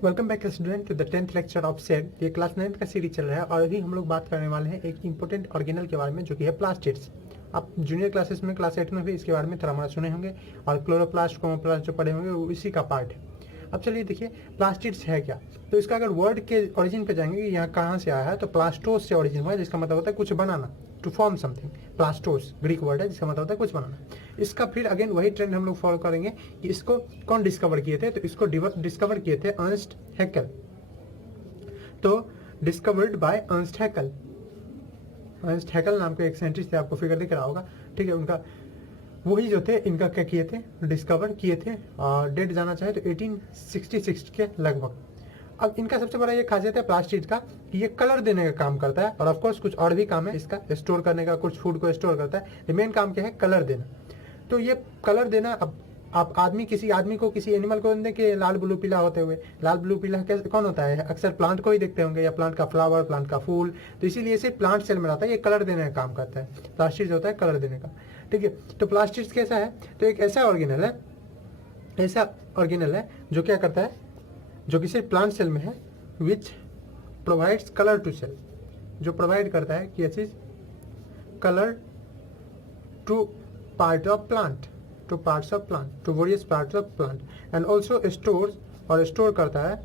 Welcome back student to the 10th lecture of set. ये class 9 का series चल रहा है और अभी हम लोग बात करने वाले हैं एक इंपॉर्टेंट ऑर्गेनल के बारे में जो कि है प्लास्टिड्स। आप जूनियर क्लासेस में क्लास 8 में भी इसके बारे में थोड़ा मोड़ा सुने होंगे और क्लोरोप्लास्ट क्रोमोप्लास्ट जो पढ़े होंगे वो इसी का पार्ट है। अब चलिए देखिए प्लास्टिड्स है क्या। तो इसका अगर वर्ड के ओरिजिन पे जाएंगे यहाँ कहाँ से आया है तो प्लास्टोस से ओरिजिन हुआ है, जिसका मतलब होता है कुछ बनाना, टू फॉर्म समथिंग। प्लास्टोस ग्रीक वर्ड है जिसका मतलब होता है कुछ बनाना। इसका फिर अगेन वही ट्रेंड हम लोग फॉलो करेंगे कि इसको कौन डिस्कवर किए थे, तो इसको डिस्कवर किए थे अर्नस्ट हैकेल। तो discovered by Ernst Hückel. Ernst Hückel नाम के एक साइंटिस्ट थे, आपको फिगर दिख रहा होगा, ठीक है। उनका वही जो थे इनका क्या किए थे, डिस्कवर किए थे। और डेट जाना चाहे तो 1866 के लगभग। अब इनका सबसे बड़ा ये खासियत है प्लास्टिड का कि ये कलर देने का काम करता है और ऑफ कोर्स कुछ और भी काम है इसका, स्टोर करने का, कुछ फूड को स्टोर करता है। मेन काम क्या है, कलर देना। तो ये कलर देना, अब आप किसी आदमी को, किसी एनिमल को देखें लाल ब्लू पीला होते हुए, लाल ब्लू पीला कैसे कौन होता है, अक्सर प्लांट को ही देखते होंगे, या प्लांट का फ्लावर, प्लांट का फूल। तो इसीलिए इसे प्लांट सेल में रहता है, ये कलर देने का काम करता है। प्लास्टिड होता है कलर देने का, ठीक है। तो प्लास्टिड कैसा है, तो एक ऐसा ऑर्गेनल है जो क्या करता है, जो कि सिर्फ प्लांट सेल में है, which provides colour to cell, जो प्रोवाइड करता है क्या चीज, colour to part of plant, to parts of plant, to various parts of plant, and also stores, और स्टोर करता है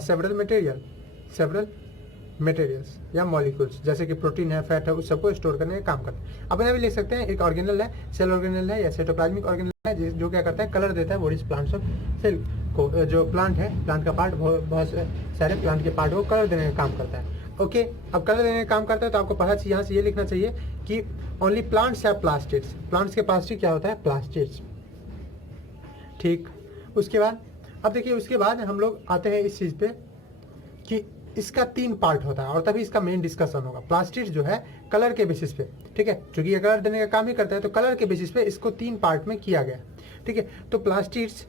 सेवरल मटेरियल्स या मॉलिक्यूल्स, जैसे कि प्रोटीन है, फैट है, उस सबको स्टोर करने का काम करता है। अब यहाँ भी लिख सकते हैं एक ऑर्गेनल है, सेल ऑर्गेनल है या साइटोप्लाज्मिक ऑर्गेनल है, जो क्या करता है, कलर देता है वेरियस प्लांट्स ऑफ सेल को। जो प्लांट है, प्लांट का पार्ट, बहुत सारे प्लांट के पार्ट को कलर देने का काम करता है। ओके, अब कलर देने का काम करता है तो आपको पता चाहिए, यहाँ से ये लिखना चाहिए कि only plants have plastids. Plants के प्लास्टिड क्या होता है, प्लास्टिड्स, ठीक। उसके बाद अब देखिए, उसके बाद हम लोग आते हैं इस चीज पे कि इसका 3 पार्ट होता है और तभी इसका मेन डिस्कशन होगा। प्लास्टिड्स जो है कलर के बेसिस पे, ठीक है, क्योंकि ये कलर देने का काम ही करता है, तो कलर के बेसिस पे इसको 3 पार्ट में किया गया, ठीक है। तो plastids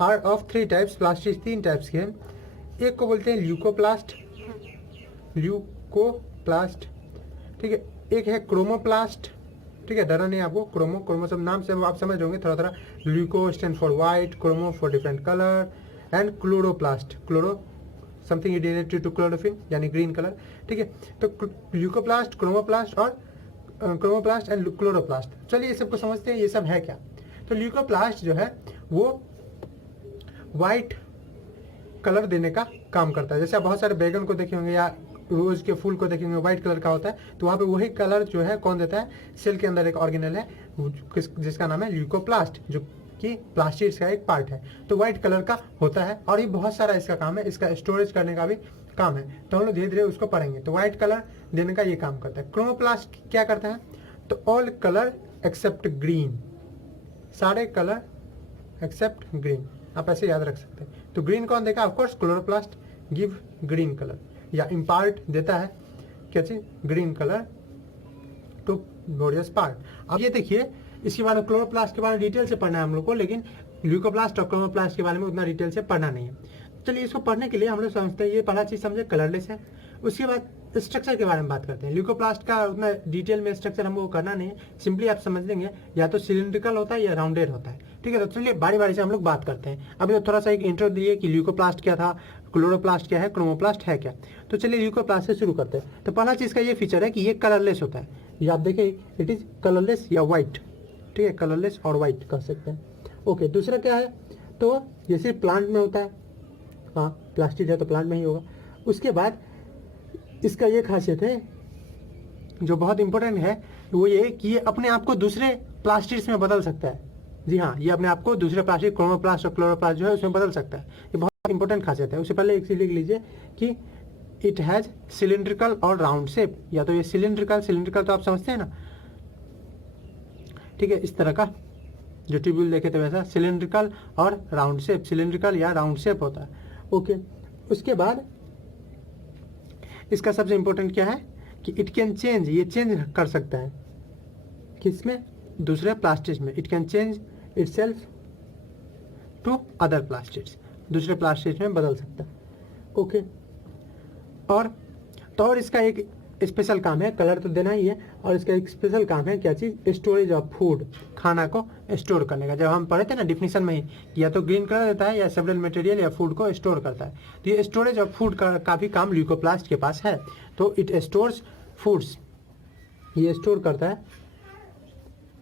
are of 3 types. Plastids 3 types के हैं। एक को बोलते हैं ल्यूकोप्लास्ट, ठीक है। एक है क्रोमोप्लास्ट, ठीक है, डरा नहीं आपको, क्रोमो सब नाम से आप समझ रहोगे थोड़ा थोड़ा। Leuco stand for white, chromo for different colour, and chloroplast, chloro something related to chlorophyll यानी ग्रीन कलर, ठीक है। तो ल्यूकोप्लास्ट, क्रोमोप्लास्ट एंड क्लोरोप्लास्ट। चलिए ये सबको समझते हैं, ये सब है क्या। तो ल्यूकोप्लास्ट जो है वो व्हाइट कलर देने का काम करता है। जैसे आप बहुत सारे बैगन को देखे होंगे या रोज के फूल को देखेंगे, व्हाइट कलर का होता है, तो वहाँ पे वही कलर जो है कौन देता है, सेल के अंदर एक ऑर्गेनल है जिसका नाम है ल्यूकोप्लास्ट, जो कि प्लास्टिड्स का एक पार्ट है। तो व्हाइट कलर का होता है और ये बहुत सारा इसका काम है, इसका स्टोरेज करने का भी काम है। तो हम लोग धीरे धीरे उसको पढ़ेंगे। तो व्हाइट कलर देने का ये काम करता है। क्रोमोप्लास्ट क्या करता है, तो ऑल कलर एक्सेप्ट ग्रीन, सारे कलर एक्सेप्ट ग्रीन, आप ऐसे याद रख सकते हैं। तो ग्रीन कौन देगा, of course chloroplast give green colour, या इम्पार्ट देता है क्या चीज, green colour to various part. अब ये देखिए, इसके बारे में क्लोरोप्लास्ट के बारे में डिटेल से पढ़ना है हम लोग को, लेकिन ल्यूकोप्लास्ट और क्रोमोप्लास्ट के बारे में उतना डिटेल से पढ़ना नहीं है। चलिए इसको पढ़ने के लिए हम लोग समझते हैं, ये पहला चीज समझे कलरलेस है। उसके बाद स्ट्रक्चर के बारे में बात करते हैं। ल्यूकोप्लास्ट का उतना डिटेल में स्ट्रक्चर हमको करना नहीं है, सिंपली आप समझ लेंगे या तो सिलिंड्रिकल होता है या राउंडेड होता है, ठीक है। तो चलिए बारी बारी से हम लोग बात करते हैं। अभी तो थोड़ा सा एक इंट्रो दिए कि ल्यूकोप्लास्ट क्या था, क्लोरोप्लास्ट क्या है, क्रोमोप्लास्ट है क्या। तो चलिए ल्यूकोप्लास्ट से शुरू करते हैं। तो पहला चीज का ये फीचर है कि ये कलरलेस होता है। ये आप देखिए, इट इज कलरलेस या व्हाइट, ठीक है, कलरलेस और व्हाइट कह सकते हैं। ओके, दूसरा क्या है, तो ये सिर्फ प्लांट में होता है, हाँ प्लास्टिड है तो प्लांट में ही होगा। उसके बाद इसका ये खासियत है जो बहुत इंपॉर्टेंट है, वो ये कि ये अपने आप को दूसरे प्लास्टिड्स में बदल सकता है। जी हाँ, ये अपने आप को दूसरे प्लास्टिड, क्रोमोप्लास्ट और क्लोरोप्लास्ट जो है उसमें बदल सकता है। ये बहुत इंपॉर्टेंट खासियत है। उससे पहले एक चीज लिख लीजिए कि इट हैज सिलिंड्रिकल और राउंड शेप, या तो ये सिलिंड्रिकल तो आप समझते हैं ना, ठीक है, इस तरह का जो ट्यूब्यूल देखे थे वैसा सिलिंड्रिकल और राउंड शेप, सिलिंड्रिकल या राउंड शेप होता है। ओके, उसके बाद इसका सबसे इंपॉर्टेंट क्या है कि इट कैन चेंज, ये चेंज कर सकता है किसमें, दूसरे प्लास्टिड्स में। It can change itself to other plastids, दूसरे प्लास्टिड्स में बदल सकता है। ओके, और इसका एक स्पेशल काम है, कलर तो देना ही है, और इसका एक स्पेशल काम है क्या चीज़, स्टोरेज ऑफ फूड, खाना को स्टोर करने का। जब हम पढ़े थे ना डिफिनीशन में ही कि या तो ग्रीन कलर देता है या सेवरल मटेरियल या फूड को स्टोर करता है, तो ये स्टोरेज ऑफ फूड का भी काम ल्यूकोप्लास्ट के पास है। तो इट स्टोर्स फूड्स, ये स्टोर करता है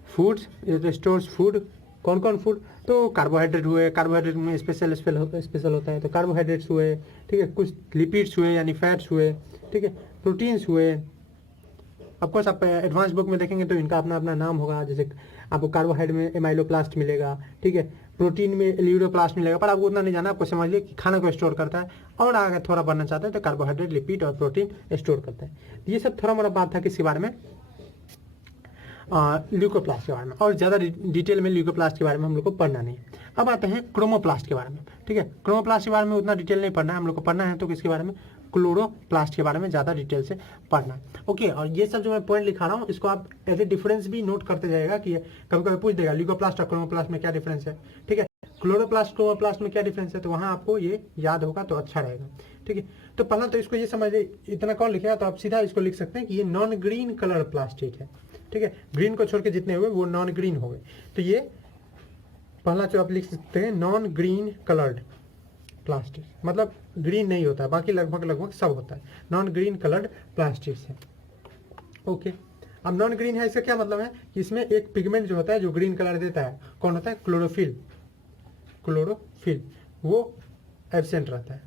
फूड्स, इट स्टोर्स फूड। कौन कौन फूड, तो कार्बोहाइड्रेट हुए, कार्बोहाइड्रेट में स्पेशल होता है, तो कार्बोहाइड्रेट्स हुए, ठीक है, कुछ लिपिड्स हुए यानी फैट्स हुए, ठीक है, प्रोटीन्स हुए। ऑफकोर्स आप एडवांस बुक में देखेंगे तो इनका अपना अपना नाम होगा, जैसे आपको कार्बोहाइड्रेट में एमाइलोप्लास्ट मिलेगा, ठीक है, प्रोटीन में ल्यूरोप्लास्ट मिलेगा, पर आपको उतना नहीं जाना, आपको समझ लिए कि खाना को स्टोर करता है। और अगर थोड़ा बढ़ना चाहते हैं तो कार्बोहाइड्रेट, लिपिड और प्रोटीन स्टोर करता है। ये सब थोड़ा मोड़ा बात था किसके बारे में, ल्यूकोप्लास्ट के बारे में, और ज़्यादा डिटेल में ल्यूकोप्लास्ट के बारे में हम लोग को पढ़ना नहीं है। अब आते हैं क्रोमोप्लास्ट के बारे में, ठीक है। क्रोमोप्लास्ट के बारे में उतना डिटेल नहीं पढ़ना है हम लोग को, पढ़ना है तो किसके बारे में, क्लोरोप्लास्ट के बारे में ज़्यादा डिटेल से पढ़ना है। ओके, और ये सब जो मैं पॉइंट लिखा रहा हूँ इसको आप एज ए डिफरेंस भी नोट करते जाएगा कि कभी कभी पूछ देगा ल्यूकोप्लास्ट और क्रोमोप्लास्ट में क्या डिफरेंस है, ठीक है, क्लोरोप्लास्ट क्रोमोप्लास्ट में क्या डिफरेंस है, तो वहाँ आपको ये याद होगा तो अच्छा रहेगा, ठीक है। तो पहला तो इसको ये समझ इतना कौन लिखेगा, तो आप सीधा इसको लिख सकते हैं कि ये नॉन ग्रीन कलर प्लास्टिक है, ठीक है। ग्रीन को छोड़ के जितने हुए वो नॉन ग्रीन हो गए, तो ये पहला जो आप लिख सकते हैं नॉन ग्रीन कलर्ड प्लास्टिक, मतलब ग्रीन नहीं होता है, बाकी लगभग सब होता है, नॉन ग्रीन कलर्ड प्लास्टिक है। ओके, अब नॉन ग्रीन है इसका क्या मतलब है कि इसमें एक पिगमेंट जो होता है जो ग्रीन कलर देता है, कौन होता है, क्लोरोफिल, क्लोरोफिल वो एब्सेंट रहता है।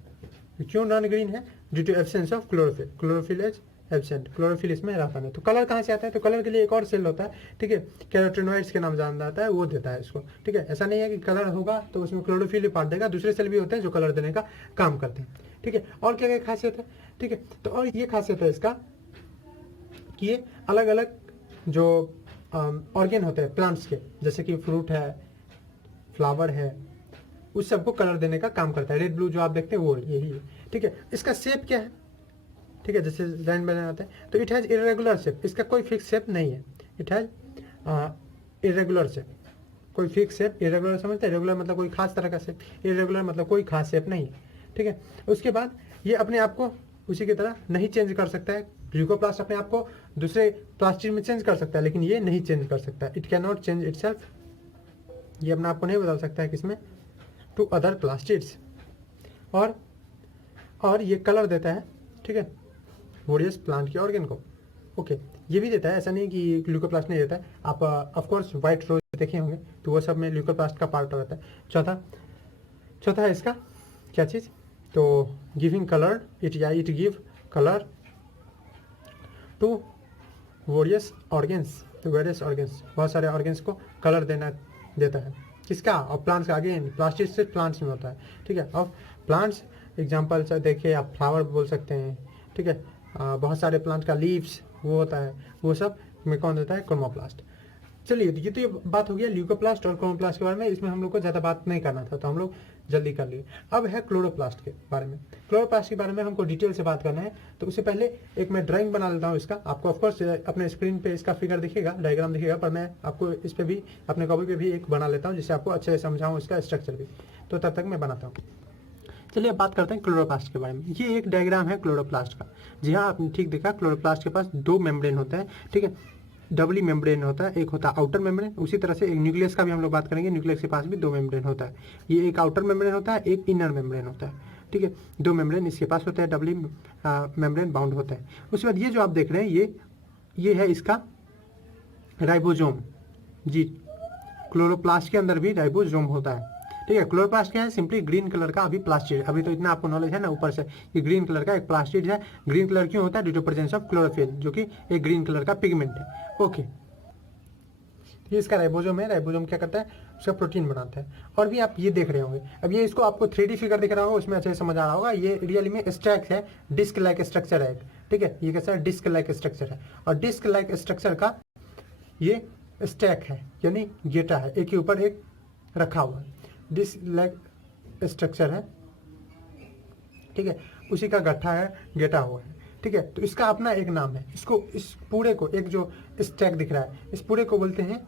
क्यों नॉन ग्रीन है, due to absence of chlorophyll, chlorophyll is absent, chlorophyll इसमें रहता नहीं। तो कलर कहाँ से आता है, तो कलर के लिए एक और सेल होता है, ठीक है, कैरोटेनॉइड्स के नाम जाना जाता है, वो देता है इसको, ठीक है। ऐसा नहीं है कि कलर होगा तो उसमें क्लोरोफिल ही पार्ट देगा, दूसरे सेल भी होते हैं जो कलर देने का काम करते हैं, ठीक है। और क्या क्या खासियत है, ठीक है, तो और ये खासियत है इसका कि ये अलग अलग जो ऑर्गेन होते हैं प्लांट्स के, जैसे कि फ्रूट है, फ्लावर है, उस सबको कलर देने का काम करता है। रेड ब्लू जो आप देखते हैं वो यही है, ठीक है। इसका शेप क्या है, ठीक है, जैसे लाइन बनाना होता है, तो इट हैज़ इरेगुलर शेप, इसका कोई फिक्स शेप नहीं है, इट हैज़ इरेगुलर शेप, कोई फिक्स शेप, इरेगुलर समझते हैं, रेगुलर मतलब कोई खास तरह का शेप, इरेगुलर मतलब कोई खास शेप नहीं है, ठीक है। उसके बाद ये अपने आप को उसी की तरह नहीं चेंज कर सकता है, ल्यूकोप्लास्ट अपने आप को दूसरे प्लास्टिक में चेंज कर सकता है, लेकिन ये नहीं चेंज कर सकता है, it can not change itself, ये अपने आप को नहीं बदल सकता है किसमें, टू अदर प्लास्टिड्स। और ये कलर देता है, ठीक है, वोरियस प्लांट के ऑर्गेन को। ओके, ये भी देता है, ऐसा नहीं कि ल्यूकोप्लास्ट नहीं देता है। आप ऑफकोर्स वाइट रोज देखे होंगे तो वो सब में ल्यूकोप्लास्ट का पार्ट रहता है। चौथा है इसका क्या चीज़, तो giving colour, it give colour to various organs, बहुत सारे ऑर्गेन्स को कलर देता है, किसका, और प्लांट्स का। अगेन प्लास्टिक से प्लांट्स में होता है, ठीक है। और प्लांट्स एग्जाम्पल से देखिए आप फ्लावर बोल सकते हैं, ठीक है, बहुत सारे प्लांट का लीव्स वो होता है, वो सब में कौन देता है, क्रोमोप्लास्ट। चलिए, ये बात हो गया ल्यूकोप्लास्ट और क्रोमोप्लास्ट के बारे में, इसमें हम लोग को ज़्यादा बात नहीं करना था तो हम लोग जल्दी कर लिए। अब है क्लोरोप्लास्ट के बारे में। क्लोरोप्लास्ट के बारे में हमको डिटेल से बात करना है, तो उससे पहले एक मैं ड्राइंग बना लेता हूँ इसका। आपको ऑफकोर्स अपने स्क्रीन पे इसका फिगर दिखेगा, डायग्राम दिखेगा, पर मैं आपको इस पर भी अपने कॉपी पे भी एक बना लेता हूँ जिससे आपको अच्छे से समझाऊँ इसका स्ट्रक्चर भी। तो तब तक मैं बनाता हूँ। चलिए अब बात करते हैं क्लोरोप्लास्ट के बारे में। ये एक डायग्राम है क्लोरोप्लास्ट का। जी हाँ, आपने ठीक देखा, क्लोरोप्लास्ट के पास दो मेम्ब्रेन होता है, ठीक है, डबली मेम्ब्रेन होता है, एक होता है आउटर मेम्ब्रेन। उसी तरह से एक न्यूक्लियस का भी हम लोग बात करेंगे, न्यूक्लियस के पास भी दो मेम्ब्रेन होता है। ये एक आउटर मेम्ब्रेन होता है, एक इनर मेम्ब्रेन होता है, ठीक है, दो मेम्ब्रेन इसके पास होता है, डबली मेम्ब्रेन बाउंड होता है। उसके बाद ये जो आप देख रहे हैं ये है इसका राइबोसोम। जी, क्लोरोप्लास्ट के अंदर भी राइबोसोम होता है, ठीक है। क्लोरोप्लास्ट क्या है, सिंपली ग्रीन कलर का अभी प्लास्टिड, अभी तो इतना आपको नॉलेज है ना ऊपर से, ये ग्रीन कलर का एक प्लास्टिड है। ग्रीन कलर क्यों होता है, due to presence of chlorophyll, जो कि एक ग्रीन कलर का पिगमेंट है। ओके, ये इसका राइबोसोम है। राइबोसोम क्या करता है, उसका प्रोटीन बनाता है। और भी आप ये देख रहे होंगे, अब ये इसको आपको 3D फिगर दिख रहा होगा, उसमें अच्छे से समझ आ रहा होगा। ये रियली में स्टैक है, डिस्क लाइक स्ट्रक्चर है, ठीक है। ये कैसा है, डिस्क लाइक स्ट्रक्चर है, और डिस्क लाइक स्ट्रक्चर का ये स्टैक है, यानी गेटा है, एक के ऊपर एक रखा हुआ है, डिस्क लाइक स्ट्रक्चर है, ठीक है, उसी का गट्ठा है, गेटा हुआ है, ठीक है। तो इसका अपना एक नाम है, इसको, इस पूरे को, एक जो स्टैक दिख रहा है, इस पूरे को बोलते हैं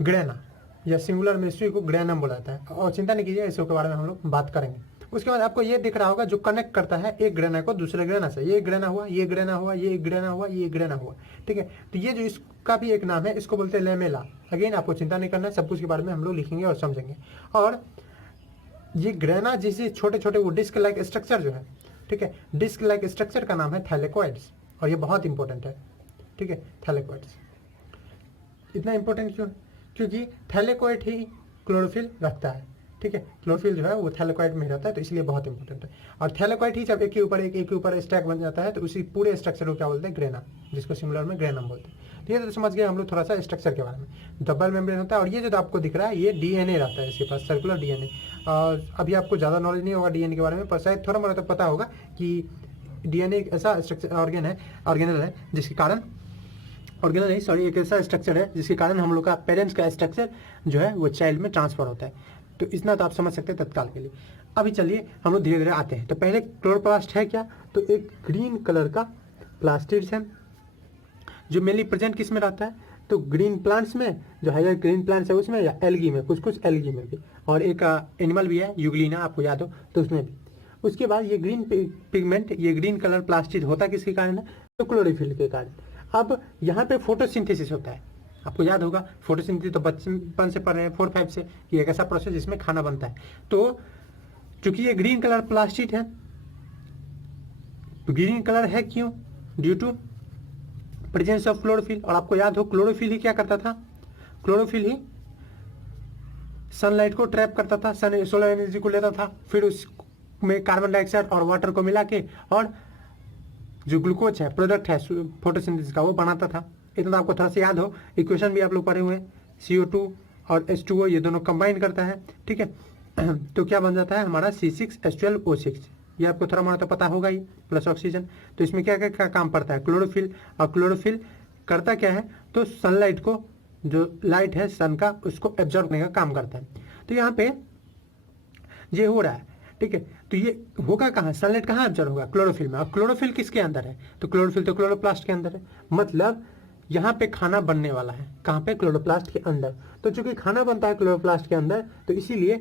ग्रेना, या सिंगुलर में इसी को ग्रेनम बोला जाता है। और चिंता नहीं कीजिए, इसके बारे में हम लोग बात करेंगे। उसके बाद आपको ये दिख रहा होगा जो कनेक्ट करता है एक ग्रेना को दूसरे ग्रेना से, ये ग्रेना हुआ, ये ग्रेना हुआ, ये ग्रेना हुआ, ये ग्रेना हुआ, ठीक है। तो ये जो इसका भी एक नाम है, इसको बोलते हैं लेमेला। अगेन आपको चिंता नहीं करना है, सब कुछ के बारे में हम लोग लिखेंगे और समझेंगे। और ये ग्रेना जैसे छोटे छोटे वो डिस्क लाइक स्ट्रक्चर जो है, ठीक है, डिस्क लाइक स्ट्रक्चर का नाम है थैलेकोइड्स, और ये बहुत इंपॉर्टेंट है, ठीक है। थैलेकोइड्स इतना इंपॉर्टेंट क्यों? क्योंकि थैलेकोइड ही क्लोरोफिल रखता है, ठीक है। क्लोरोफिल जो है वो थैलेकोइड में रहता है, तो इसलिए बहुत इंपॉर्टेंट है। और थैलेकोइड ही जब एक के ऊपर एक के ऊपर स्टैक बन जाता है, तो उसी पूरे स्ट्रक्चर को क्या बोलते हैं? ग्रेना, जिसको सिंगुलर में ग्रेनम बोलते हैं। तो ये तो समझ गए हम लोग थोड़ा सा स्ट्रक्चर के बारे में। डबल मेम्ब्रेन होता है, और ये जो आपको दिख रहा है ये डीएनए रहता है इसके पास, सर्कुलर डीएनए। और अभी आपको ज़्यादा नॉलेज नहीं होगा डीएनए के बारे में, पर शायद थोड़ा मोड़ा तो पता होगा कि डीएनए एक ऐसा स्ट्रक्चर ऑर्गेनल है जिसके कारण एक ऐसा स्ट्रक्चर है जिसके कारण हम लोग का पेरेंट्स का स्ट्रक्चर जो है वो चाइल्ड में ट्रांसफर होता है। तो इतना तो आप समझ सकते हैं तत्काल के लिए। अभी चलिए हम लोग धीरे धीरे आते हैं। तो पहले क्लोरोप्लास्ट है क्या? तो एक ग्रीन कलर का प्लास्टिड्स है जो मेनली प्रेजेंट किस में रहता है? तो ग्रीन प्लांट्स में, जो हायर ग्रीन प्लांट्स है उसमें, या एल्गी में, कुछ एल्गी में भी, और एक एनिमल भी है यूग्लिना, आपको याद हो तो उसमें भी। उसके बाद ये ग्रीन पिगमेंट, ये ग्रीन कलर प्लास्टिड होता किसके कारण है? तो क्लोरोफिल के कारण। अब यहाँ पे फोटोसिंथेसिस होता है, आपको याद होगा फोटोसिंथेसिस तो बचपन से पढ़ रहे हैं 4-5 से, ये एक ऐसा प्रोसेस जिसमें खाना बनता है। तो चूंकि ये ग्रीन कलर प्लास्टिड है, तो ग्रीन कलर है क्यों? Due to presence of chlorophyll. और आपको याद हो क्लोरोफिल ही क्या करता था? क्लोरोफिल ही सनलाइट को ट्रैप करता था, सोलर एनर्जी को लेता था, फिर उसमें कार्बन डाइऑक्साइड और वाटर को मिला के और जो ग्लूकोज है, प्रोडक्ट है फोटोसिंथेसिस का, वो बनाता था। इतना आपको थोड़ा सा याद हो, इक्वेशन भी आप लोग पढ़े हुए हैं, CO2 और H2O ये दोनों कंबाइन करता है, ठीक है। तो क्या बन जाता है हमारा C6H12O6, ये आपको थोड़ा मोड़ा तो पता होगा ही, प्लस ऑक्सीजन। तो इसमें क्या क्या काम पड़ता है? क्लोरोफिल। और क्लोरोफिल करता क्या है? तो सनलाइट को, जो लाइट है सन का, उसको एब्जॉर्ब करने का काम करता है। तो यहाँ पे ये हो रहा है, ठीक है। तो ये होगा कहाँ? सनलाइट कहाँ एब्जॉर्ब होगा? क्लोरोफिल में। और क्लोरोफिल किसके अंदर है? तो क्लोरोफिल तो क्लोरोप्लास्ट के अंदर है, मतलब यहाँ पे खाना बनने वाला है। कहाँ पे? क्लोरोप्लास्ट के अंदर। तो चूंकि खाना बनता है क्लोरोप्लास्ट के अंदर, तो इसीलिए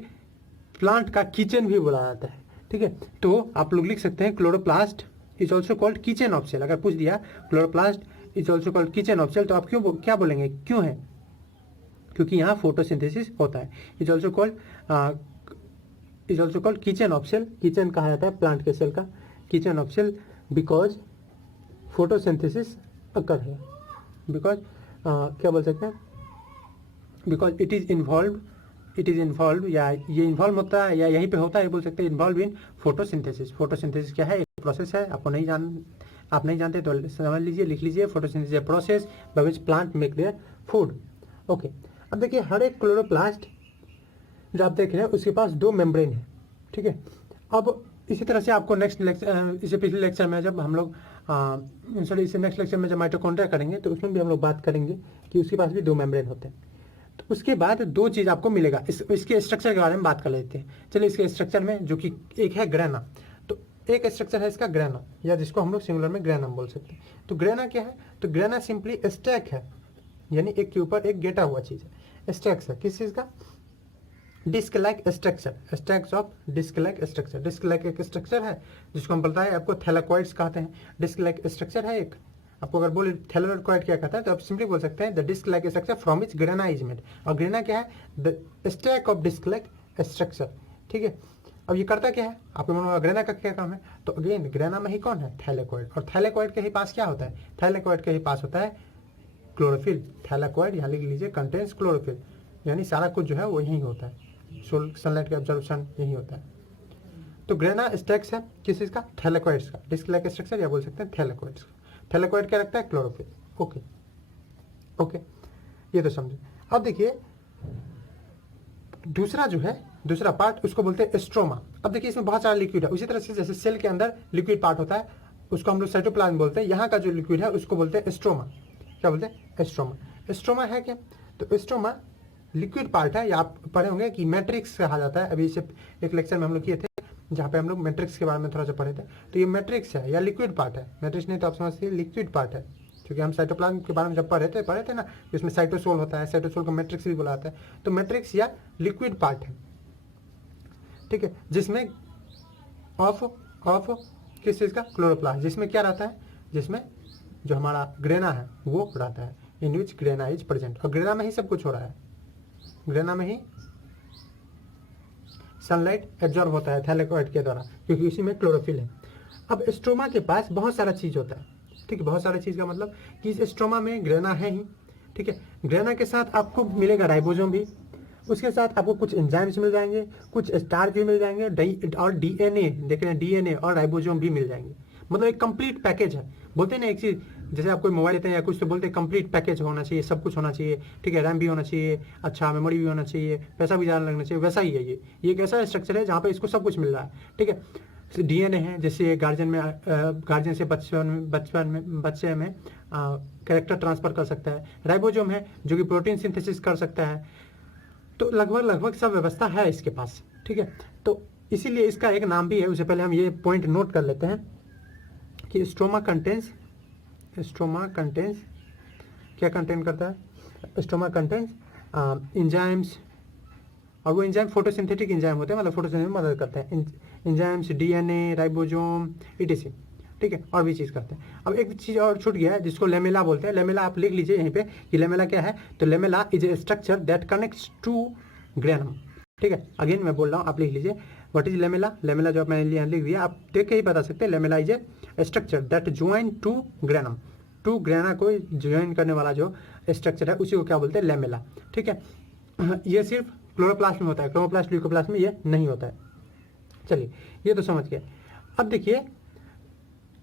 प्लांट का किचन भी बोला जाता है, ठीक है। तो आप लोग लिख सकते हैं chloroplast is also called kitchen of cell. अगर पूछ दिया chloroplast is also called kitchen of cell, तो आप क्या बोलेंगे? क्यों है? क्योंकि यहाँ फोटोसिंथेसिस होता है। Is also called kitchen of cell. Kitchen कहा जाता है प्लांट के सेल का, kitchen of cell, because photosynthesis occur है। बिकॉज क्या बोल सकते हैं? बिकॉज इट इज इन्वॉल्व, या ये इन्वॉल्व होता है, या यहीं पे होता है, बोल सकते हैं इन्वॉल्व इन फोटोसिंथेसिस। फोटोसिंथेसिस क्या है? एक प्रोसेस है, आप नहीं जानते तो समझ लीजिए, लिख लीजिए। Photosynthesis process by which plant make their food. Okay, अब देखिए हर एक क्लोरोप्लास्ट जो आप देख रहे हैं उसके पास 2 मेम्ब्रेन है, ठीक है। अब इसी तरह से आपको नेक्स्ट लेक्चर, इसे पिछले लेक्चर में जब हम लोग इसे नेक्स्ट लेक्चर में जब माइटोकॉन्ड्रिया करेंगे तो उसमें भी हम लोग बात करेंगे कि उसके पास भी 2 मेम्ब्रेन होते हैं। तो उसके बाद 2 चीज़ आपको मिलेगा। इसके स्ट्रक्चर के बारे में बात कर लेते हैं। चलिए इसके स्ट्रक्चर में, जो कि एक है ग्रेना, तो एक स्ट्रक्चर है इसका ग्रेना, या जिसको हम लोग सिंगुलर में ग्रेनम बोल सकते हैं। तो ग्रेना क्या है? तो ग्रेना सिंपली स्टैक है, यानी एक के ऊपर एक गेटा हुआ चीज़ है। स्टैक्स है किस चीज़ का? Disc like structure, stacks of disc like structure. Disc like एक स्ट्रक्चर है जिसको हम बताए आपको थैलेकोइड्स कहते हैं। डिस्क लाइक स्ट्रक्चर है एक। आपको अगर बोले थैलेकोइड क्या कहता है, तो आप सिंपली बोल सकते हैं the disc like structure from its grana is made. और ग्रेना क्या है? The stack of disc like structure, ठीक है। अब ये करता क्या है? आपको मालूम होगा ग्रेना का क्या काम है। तो अगेन ग्रेना में ही कौन है? थैलेकोइड। और थैलेकोइड के ही पास क्या होता है? थैलेकोइड के ही पास होता है क्लोरोफिल। थैलेकोइड यहाँ लिख लीजिए, कंटेन्स क्लोरोफिल, यानी सारा कुछ जो है वो यही होता है, सनलाइट का एब्जॉर्प्शन यही होता है। तो ग्रेना स्टैक्स है किस चीज का? थैलेकोइड्स का, डिस्क लाइक स्ट्रक्चर, या बोल सकते हैं थैलेकोइड्स का। थैलेकोइड क्या रखता है? क्लोरोफिल। ओके ओके, ये तो समझे। अब देखिए दूसरा जो है, दूसरा पार्ट, उसको बोलते हैं स्ट्रोमा। अब देखिए इसमें बहुत सारा लिक्विड है। उसी तरह से जैसे सेल के अंदर लिक्विड पार्ट होता है, उसको हम लोग साइटोप्लाज्म बोलते हैं। यहाँ का जो लिक्विड है उसको बोलते हैं स्ट्रोमा। क्या बोलते हैं? स्ट्रोमा। स्ट्रोमा है क्या? तो स्ट्रोमा लिक्विड पार्ट है, या आप पढ़े होंगे कि मैट्रिक्स कहा जाता है। अभी इसे एक लेक्चर में हम लोग किए थे जहाँ पे हम लोग मैट्रिक्स के बारे में थोड़ा सा पढ़े थे। तो ये मैट्रिक्स है या लिक्विड पार्ट है। मैट्रिक्स नहीं तो आप समझिए लिक्विड पार्ट है, क्योंकि हम साइटोप्लाज्म के बारे में जब पढ़े थे ना, इसमें साइटोसोल होता है, साइटोसोल को मैट्रिक्स भी बुलाता है। तो मैट्रिक्स या लिक्विड पार्ट है, ठीक है, जिसमें ऑफ ऑफ किस चीज़ का, क्लोरोप्लास्ट, जिसमें क्या रहता है, जिसमें जो हमारा ग्रेना है वो रहता है, इन विच ग्रेना इज प्रेजेंट। और ग्रेना में ही सब कुछ हो रहा है, ग्रेना में ही सनलाइट एब्जॉर्ब होता है थैलेकोइड के द्वारा, क्योंकि उसी में क्लोरोफिल है। अब स्ट्रोमा के पास बहुत सारा चीज़ होता है, ठीक है, बहुत सारा चीज़ का मतलब कि इस स्ट्रोमा में ग्रेना है ही, ठीक है। ग्रेना के साथ आपको मिलेगा राइबोसोम भी, उसके साथ आपको कुछ एंजाइम्स मिल जाएंगे, कुछ स्टार्च भी मिल जाएंगे, और डीएनए देख रहे हैं, डीएनए और राइबोसोम भी मिल जाएंगे। मतलब एक कंप्लीट पैकेज है। बोलते हैं ना एक चीज़, जैसे आप कोई मोबाइल लेते हैं या कुछ, तो बोलते हैं कंप्लीट पैकेज होना चाहिए, सब कुछ होना चाहिए, ठीक है, रैम भी होना चाहिए, अच्छा मेमोरी भी होना चाहिए, पैसा भी ज़्यादा लगना चाहिए, वैसा ही है ये एक ऐसा स्ट्रक्चर है जहाँ पे इसको सब कुछ मिल रहा है, ठीक है। डीएनए है, जैसे गार्जियन से बच्चे में कैरेक्टर ट्रांसफर कर सकता है। राइबोसोम है जो कि प्रोटीन सिंथेसिस कर सकता है। तो लगभग सब व्यवस्था है इसके पास, ठीक है। तो इसीलिए इसका एक नाम भी है। उससे पहले हम ये पॉइंट नोट कर लेते हैं कि स्ट्रोमा कंटेंस क्या कंटेन करता है, स्ट्रोमा कंटेंस एंजाइम्स, और वो एंजाइम फोटोसिंथेटिक एंजाइम होते हैं, मतलब फोटोसिंथेसिस में मदद करते हैं, एंजाइम्स, डीएनए, राइबोसोम, ईटीसी, ठीक है, और भी चीज़ करते हैं। अब एक चीज़ और छूट गया है जिसको लेमेला बोलते हैं। लेमेला आप लिख लीजिए यहीं पे कि लेमेला क्या है। तो lamella is a structure that connects to granum, ठीक है। अगेन मैं बोल रहा हूँ, आप लिख लीजिए व्हाट इज लेमेला। लेमेला जो मैंने यहाँ लिख दिया, आप देख के ही बता सकते हैं। Lamella is a structure that join to granum, two grana को ज्वाइन करने वाला जो स्ट्रक्चर है उसी को क्या बोलते हैं, लेमेला, ठीक है। ये सिर्फ क्लोरोप्लास्ट में होता है, क्रोमोप्लास्ट ल्यूकोप्लास्ट में ये नहीं होता है। चलिए ये तो समझ गए। अब देखिए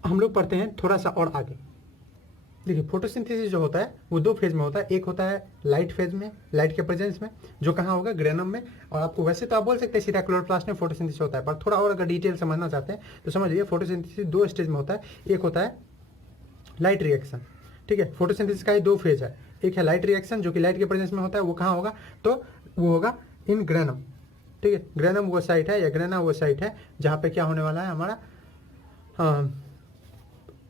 हम लोग पढ़ते हैं थोड़ा सा और आगे। देखिए फोटोसिंथेसिस जो होता है वो दो फेज में होता है। एक होता है लाइट फेज में, लाइट के प्रेजेंस में, जो कहाँ होगा, ग्रेनम में। और आपको वैसे तो आप बोल सकते हैं सीधा क्लोरोप्लास्ट में फोटोसिंथेसिस होता है, पर थोड़ा और अगर डिटेल समझना चाहते हैं तो समझिए फोटोसिंथेसिस दो स्टेज में होता है। एक होता है लाइट रिएक्शन, ठीक है। फोटोसिंथेसिस का ही दो फेज है। एक है लाइट रिएक्शन जो कि लाइट के प्रेजेंस में होता है, वो कहाँ होगा, तो वो होगा इन ग्रेनम, ठीक है। ग्रेनम वो साइट है, या ग्रेना वो साइट है जहाँ पे क्या होने वाला है, हमारा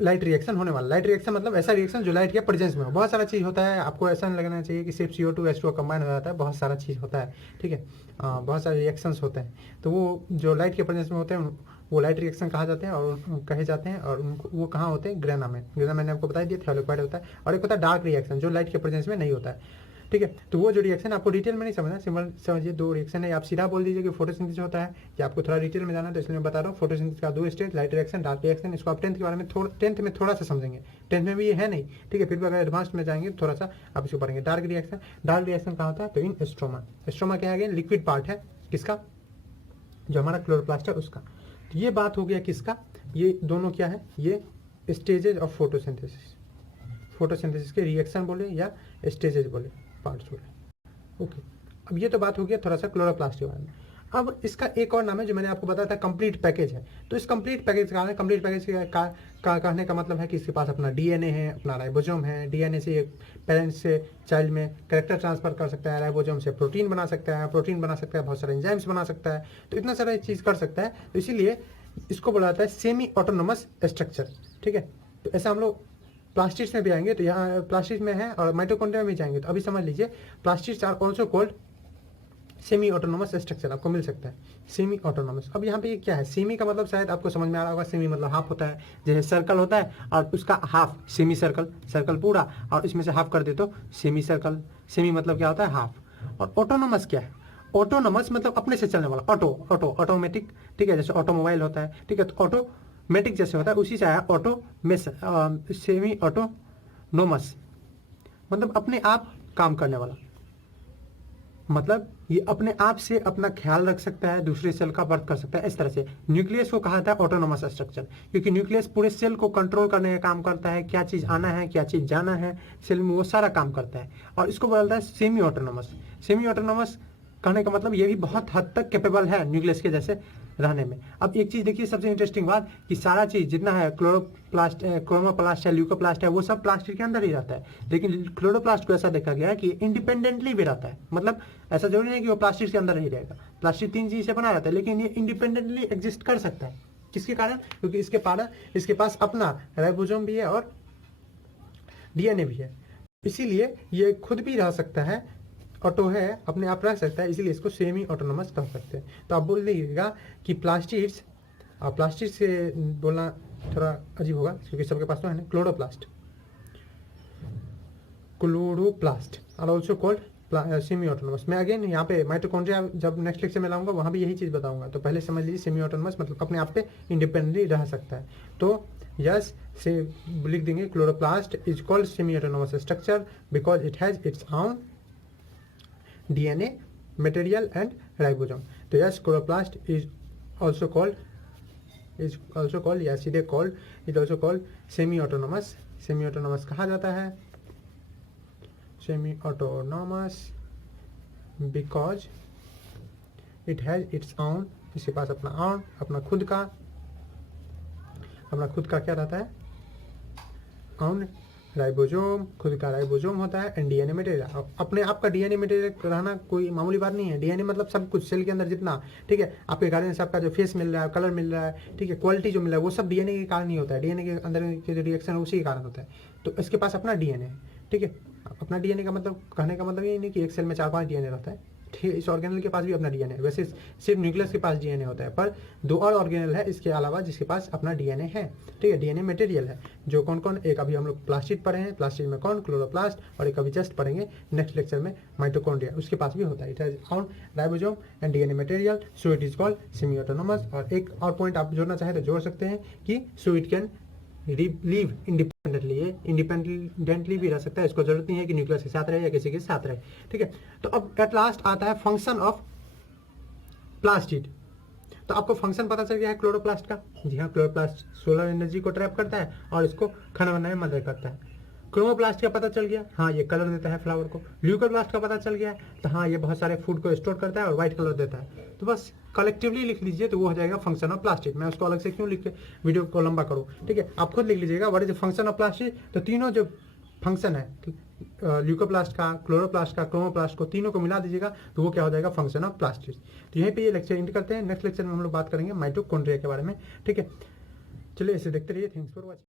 लाइट रिएक्शन होने वाला। लाइट रिएक्शन मतलब ऐसा रिएक्शन जो लाइट के प्रेजेंस में हो। बहुत सारा चीज़ होता है, आपको ऐसा नहीं लगना चाहिए कि सिर्फ CO2 H2O कंबाइन हो जाता है, बहुत सारा चीज़ होता है, ठीक है। बहुत सारे रिएक्शंस होते हैं, तो वो जो लाइट के प्रेजेंस में होते हैं वो लाइट रिएक्शन कहा जाते हैं और कहे जाते हैं। और उनको वो कहाँ होते हैं, ग्रेना में। ग्रेना मैंने आपको बता दिया, थैलेकोइड होता है। और एक होता है डार्क रिएक्शन जो लाइट के प्रेजेंस में नहीं होता है, ठीक है। तो वो जो रिएक्शन आपको डिटेल में नहीं समझना, सिंपल समझिए दो रिएक्शन है। आप सीधा बोल दीजिए कि फोटोसिंथेसिस होता है, या आपको थोड़ा डिटेल में जाना है तो इसलिए मैं बता रहा हूँ। फोटोसिंथेसिस का दो stage, light reaction, dark reaction. इसको आप 10th के बारे में टेंथ में थोड़ा सा समझेंगे, 10th में भी ये है नहीं, ठीक है। फिर भी अगर एडवांस में जाएंगे तो थोड़ा सा आप इसको पढ़ेंगे। डार्क रिएक्शन कहाँ होता है, तो इन स्ट्रोमा। स्ट्रोमा क्या है, लिक्विड पार्ट है किसका, जो हमारा क्लोरोप्लास्ट है उसका। तो ये बात हो गया किसका, ये दोनों क्या है, ये स्टेजेज ऑफ फोटोसिंथेसिस। फोटोसिंथेसिस के रिएक्शन बोले या स्टेजेज बोले, पार्ट्स बोले, ओके। अब ये तो बात हो गया थोड़ा सा क्लोरोप्लास्ट के बारे में। अब इसका एक और नाम है जो मैंने आपको बताया था, कंप्लीट पैकेज है। तो इस कंप्लीट पैकेज का कंप्लीट पैकेज का कहने का मतलब है कि इसके पास अपना डीएनए है, अपना राइबोसोम है। डीएनए से पेरेंट्स से चाइल्ड में कैरेक्टर ट्रांसफर कर सकता है, राइबोसोम से प्रोटीन बना सकता है, बहुत सारे एंजाइम्स बना सकता है। तो इतना सारा चीज़ कर सकता है, तो इसीलिए इसको बोला जाता है सेमी ऑटोनोमस स्ट्रक्चर, ठीक है। तो ऐसा हम लोग प्लास्टिड्स में भी आएंगे, तो यहाँ प्लास्टिड्स में है, और माइटोकॉन्ड्रिया में भी जाएंगे। तो अभी समझ लीजिए plastids are also called semi autonomous structure, आपको मिल सकता है सेमी ऑटोनोमस। अब यहाँ पे ये क्या है, सेमी का मतलब शायद आपको समझ में आ रहा होगा। सेमी मतलब हाफ होता है, जैसे सर्कल होता है और उसका हाफ, सेमी सर्कल, सर्कल पूरा और इसमें से हाफ कर दे तो सेमी सर्कल। सेमी मतलब क्या होता है, हाफ। और ऑटोनोमस क्या है, ऑटोनोमस मतलब अपने से चलने वाला, ऑटोमेटिक, ठीक है। जैसे ऑटोमोबाइल होता है, ठीक है, तो ऑटोमेटिक जैसे होता है उसी से आया सेमी ऑटोनोमस, मतलब अपने आप काम करने वाला। मतलब ये अपने आप से अपना ख्याल रख सकता है, दूसरे सेल का बर्थ कर सकता है, इस तरह से। न्यूक्लियस को कहा जाता है ऑटोनोमस स्ट्रक्चर, क्योंकि न्यूक्लियस पूरे सेल को कंट्रोल करने का काम करता है, क्या चीज़ आना है क्या चीज़ जाना है सेल में, वो सारा काम करता है। और इसको बोलता है सेमी ऑटोनोमस। सेमी ऑटोनोमस कहने का मतलब ये भी बहुत हद तक कैपेबल है न्यूक्लियस के जैसे रहने में। अब एक चीज़ देखिए, सबसे इंटरेस्टिंग बात कि सारा चीज़ जितना है, क्रोमोप्लास्ट है, ल्यूकोप्लास्ट है, वो सब प्लास्टिक के अंदर ही रहता है। लेकिन क्लोरोप्लास्ट को ऐसा देखा गया है कि इंडिपेंडेंटली भी रहता है। मतलब ऐसा जरूरी नहीं कि वो प्लास्टिक के अंदर ही रहेगा। प्लास्टिक 3 चीज़ से बना रहता है, लेकिन ये इंडिपेंडेंटली एग्जिस्ट कर सकता है। किसके कारण, क्योंकि इसके पास अपना राइबोसोम भी है और डीएनए भी है, इसीलिए ये खुद भी रह सकता है, ऑटो है, अपने आप रह सकता है, इसीलिए इसको सेमी ऑटोनोमस कह सकते हैं। तो आप बोल दीजिएगा कि प्लास्टिड्स और प्लास्टिड से बोलना थोड़ा अजीब होगा क्योंकि सबके पास तो है ना। Chloroplast, chloroplast are also called semi autonomous. मैं अगेन यहाँ पे माइटोकॉन्ड्रिया जब नेक्स्ट लेक्चर में लाऊंगा वहाँ भी यही चीज़ बताऊंगा, तो पहले समझ लीजिए सेमी ऑटोनोमस मतलब अपने आप पे इंडिपेंडेंटली रह सकता है। तो यस से लिख देंगे chloroplast is called semi autonomous structure because it has its own DNA material and ribosome। तो yes chloroplast is also called या सीधे called is also called semi autonomous. Semi autonomous कहा जाता है semi autonomous because it has its own, इसके पास अपना खुद का क्या रहता है, ओन राइबोसोम, खुद का राइबोसोम होता है एंड डीएनए मटेरियल। अपने आप का डीएनए मटेरियल रहना कोई मामूली बात नहीं है। डीएनए मतलब सब कुछ सेल के अंदर जितना, ठीक है, आपके गार्डन से आपका जो फेस मिल रहा है, कलर मिल रहा है, ठीक है, क्वालिटी जो मिल रहा है वो सब डीएनए के कारण ही होता है। डीएनए के अंदर के जो रिएक्शन है उसी के कारण होता है। तो इसके पास अपना डीएनए है, ठीक है। अपना डीएनए का मतलब कहने का मतलब ये नहीं कि एक सेल में 4-5 डीएनए रहता है, ठीक है। इस ऑर्गेनल के पास भी अपना डीएनए है। वैसे सिर्फ न्यूक्लियस के पास डीएनए होता है, पर 2 और ऑर्गेनल है इसके अलावा जिसके पास अपना डीएनए है, ठीक है। डीएनए मटेरियल है जो कौन कौन, एक अभी हम लोग प्लास्टिड पढ़े हैं, प्लास्टिड में कौन, क्लोरोप्लास्ट, और एक अभी जस्ट पढ़ेंगे नेक्स्ट लेक्चर में माइटोकॉन्ड्रिया, उसके पास भी होता है। It has own ribosome and DNA material, so it is called semi autonomous. और एक और पॉइंट आप जोड़ना चाहे तो जोड़ सकते हैं कि so it can leave independently, ये इंडिपेंडेंटली भी रह सकता है। इसको जरूरत नहीं है कि न्यूक्लियस के साथ रहे या किसी के साथ रहे, ठीक है। तो अब एट लास्ट आता है फंक्शन ऑफ प्लास्टिड। तो आपको फंक्शन पता चल गया है क्लोरोप्लास्ट का। जी हाँ, क्लोरोप्लास्ट सोलर एनर्जी को ट्रैप करता है और इसको खाना बनाने में मदद करता है। क्रोमोप्लास्ट का पता चल गया, हाँ ये कलर देता है फ्लावर को। ल्यूकोप्लास्ट का पता चल गया, तो हाँ ये बहुत सारे फूड को स्टोर करता है और व्हाइट कलर देता है। तो बस कलेक्टिवली लिख लीजिए तो वो हो जाएगा फंक्शन ऑफ प्लास्टिड। मैं उसको अलग से क्यों लिख के वीडियो को लंबा करूँ, ठीक है। आप खुद लिख लीजिएगा what is the function of plastid. तो तीनों जो फंक्शन है ल्यूकोप्लास्ट का, क्लोरोप्लास्ट का, क्रोमोप्लास्ट को, तीनों को मिला दीजिएगा तो वो क्या हो जाएगा, फंक्शन ऑफ प्लास्टिड। तो यहीं पे ये लेक्चर एंड करते हैं। नेक्स्ट लेक्चर में हम लोग बात करेंगे माइटोकॉन्ड्रिया के बारे में, ठीक है। चलिए इसे देखते रहिए। Thanks for watching.